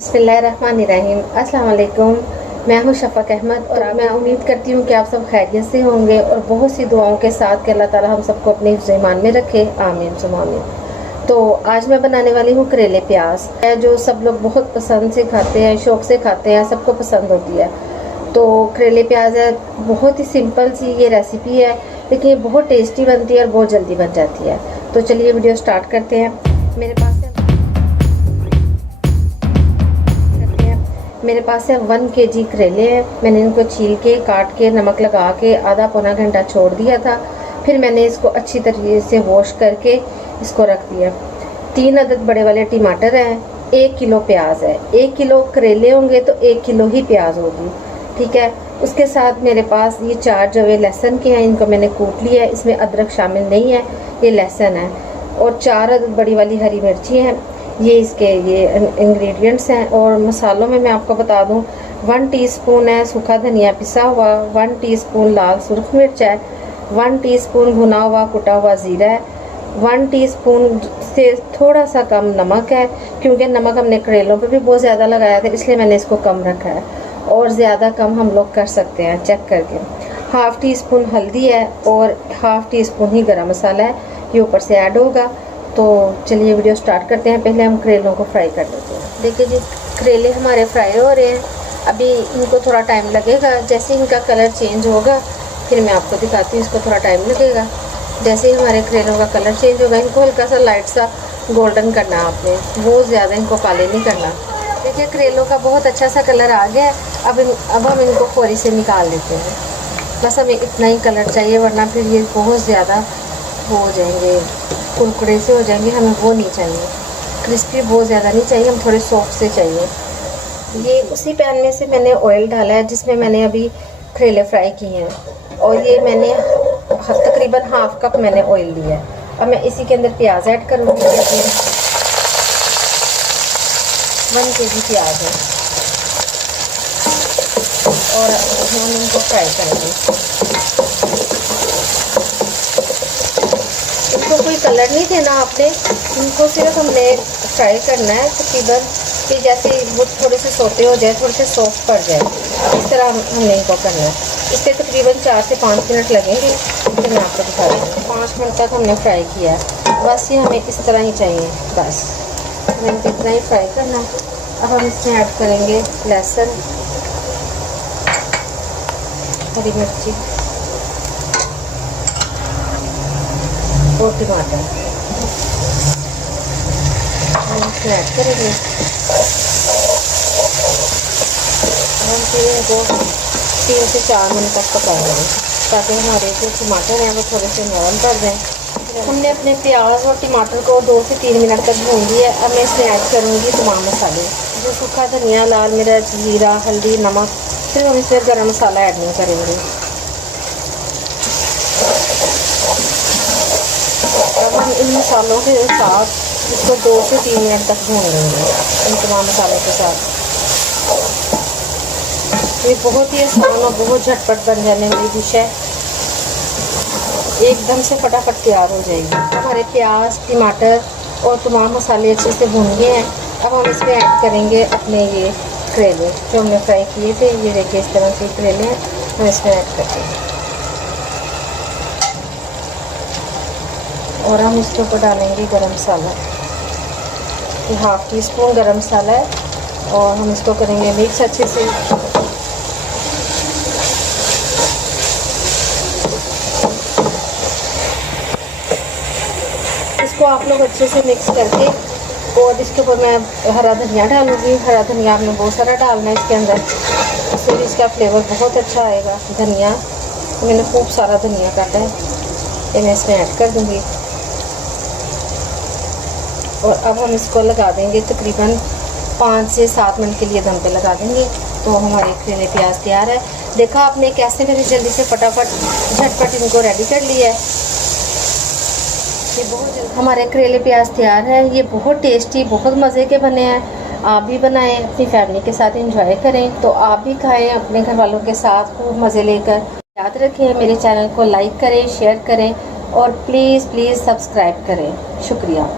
बिस्मिल्लाहिर्रहमानिर्रहीम। अस्सलाम वालेकुम। मैं हूं शफ़क़ अहमद और मैं उम्मीद करती हूं कि आप सब खैरियत से होंगे और बहुत सी दुआओं के साथ कि अल्लाह ताला हम सबको अपने हिफ्ज़ ईमान में रखे, आमीन सुम्मा आमीन। तो आज मैं बनाने वाली हूं करेले प्याज, जो सब लोग बहुत पसंद से खाते हैं, शौक़ से खाते हैं, सबको पसंद होती है। तो करेले प्याज है, बहुत ही सिंपल सी ये रेसिपी है, लेकिन ये बहुत टेस्टी बनती है और बहुत जल्दी बन जाती है। तो चलिए वीडियो स्टार्ट करते हैं। मेरे पास है 1 kg करेले हैं। मैंने इनको छील के, काट के, नमक लगा के आधा पौना घंटा छोड़ दिया था। फिर मैंने इसको अच्छी तरीके से वॉश करके इसको रख दिया। 3 अदद बड़े वाले टमाटर हैं, 1 किलो प्याज है। 1 किलो करेले होंगे तो 1 किलो ही प्याज होगी, ठीक है। उसके साथ मेरे पास ये 4 जवे लहसुन के हैं, इनको मैंने कूट लिया है। इसमें अदरक शामिल नहीं है, ये लहसुन है। और 4 अदद बड़ी वाली हरी मिर्ची हैं। ये इसके ये इंग्रेडिएंट्स हैं। और मसालों में मैं आपको बता दूं, 1 टीस्पून है सूखा धनिया पिसा हुआ, 1 टीस्पून लाल सुर्ख मिर्च है, 1 टीस्पून भुना हुआ कुटा हुआ ज़ीरा है, 1 टीस्पून से थोड़ा सा कम नमक है, क्योंकि नमक हमने करेलों पे भी बहुत ज़्यादा लगाया था, इसलिए मैंने इसको कम रखा है। और ज़्यादा कम हम लोग कर सकते हैं चेक करके। 1/2 टीस्पून हल्दी है और 1/2 टीस्पून ही गरम मसाला है, ये ऊपर से ऐड होगा। तो चलिए वीडियो स्टार्ट करते हैं। पहले हम करेलों को फ्राई कर लेते हैं। देखिए जी, करेले हमारे फ्राई हो रहे हैं। अभी इनको थोड़ा टाइम लगेगा, जैसे इनका कलर चेंज होगा फिर मैं आपको दिखाती हूँ। इसको थोड़ा टाइम लगेगा। जैसे ही हमारे करेलों का कलर चेंज होगा, इनको हल्का सा लाइट सा गोल्डन करना है आपने, बहुत ज़्यादा इनको काले नहीं करना। देखिए करेलों का बहुत अच्छा सा कलर आ गया है। अब हम इनको फौरी से निकाल लेते हैं। बस हमें इतना ही कलर चाहिए, वरना फिर ये बहुत ज़्यादा हो जाएंगे, कुरकुरे से हो जाएंगे। हमें वो नहीं चाहिए, क्रिस्पी बहुत ज़्यादा नहीं चाहिए, हम थोड़े सॉफ्ट से चाहिए। ये उसी पैन में से मैंने ऑयल डाला है जिसमें मैंने अभी करेले फ्राई किए हैं। और ये मैंने तकरीबन 1/2 कप मैंने ऑयल लिया है। अब मैं इसी के अंदर प्याज ऐड करूँगी। 1 kg प्याज है और हम इनको फ्राई करेंगे। इनको कोई कलर नहीं देना आपने, इनको सिर्फ हमने फ्राई करना है तकरीबन कि जैसे वो थोड़े से सोते हो जाए, थोड़े से सॉफ्ट पड़ जाए, इस तरह हमने इनको करना है। इससे तकरीबन 4 से 5 मिनट लगेंगे, फिर मैं आपको दिखा दूँगी। 5 मिनट तक हमने फ्राई किया है। बस ये हमें इस तरह ही चाहिए, बस हमें इनको इतना ही फ्राई करना है। अब हम इसमें ऐड करेंगे लहसुन, हरी मिर्ची और टमाटर हम इसमें ऐड करेंगे। हम फिर इनको 3 से 4 मिनट तक पकाएंगे ताकि हमारे जो टमाटर हैं वो थोड़े से नरम पड़ जाएँ। हमने अपने प्याज और टमाटर को 2 से 3 मिनट तक भून लिया। अब मैं इसमें ऐड करूँगी तमाम मसाले, जो सूखा धनिया, लाल मिर्च, जीरा, हल्दी, नमक। फिर हम इसमें गरम मसाला ऐड नहीं करेंगे। अब हम इन मसालों के साथ इसको 2 से 3 मिनट तक भून लेंगे इन तमाम मसालों के साथ। ये बहुत ही आसान और बहुत झटपट बन जाने वाली डिश है, एकदम से फटाफट तैयार हो जाएगी। हमारे प्याज, टमाटर और तमाम मसाले अच्छे से भून गए हैं। अब हम इसमें ऐड करेंगे अपने ये करेले जो हमने फ्राई किए थे। ये देखिए इस तरह के करेले हैं, हम इसमें ऐड करते हैं। और हम इसके ऊपर डालेंगे गरम मसाला, ये 1/2 टीस्पून गरम मसाला है। और हम इसको करेंगे मिक्स अच्छे से। इसको आप लोग अच्छे से मिक्स करके, और इसके ऊपर मैं हरा धनिया डालूँगी। हरा धनिया आपने बहुत सारा डालना है इसके अंदर, इससे भी इसका फ्लेवर बहुत अच्छा आएगा। धनिया मैंने खूब सारा धनिया काटा है, ये मैं इसमें ऐड कर दूँगी। और अब हम इसको लगा देंगे तकरीबन 5 से 7 मिनट के लिए दम पे लगा देंगे। तो हमारे करेले प्याज तैयार है। देखा आपने कैसे मैंने जल्दी से फटाफट झटपट इनको रेडी कर लिया है। ये बहुत जल्दी हमारे करेले प्याज तैयार है। ये बहुत टेस्टी, बहुत मज़े के बने हैं। आप भी बनाएं, अपनी फैमिली के साथ एंजॉय करें। तो आप भी खाएं अपने घर वालों के साथ खूब मज़े लेकर। याद रखें मेरे चैनल को लाइक करें, शेयर करें और प्लीज़ सब्सक्राइब करें। शुक्रिया।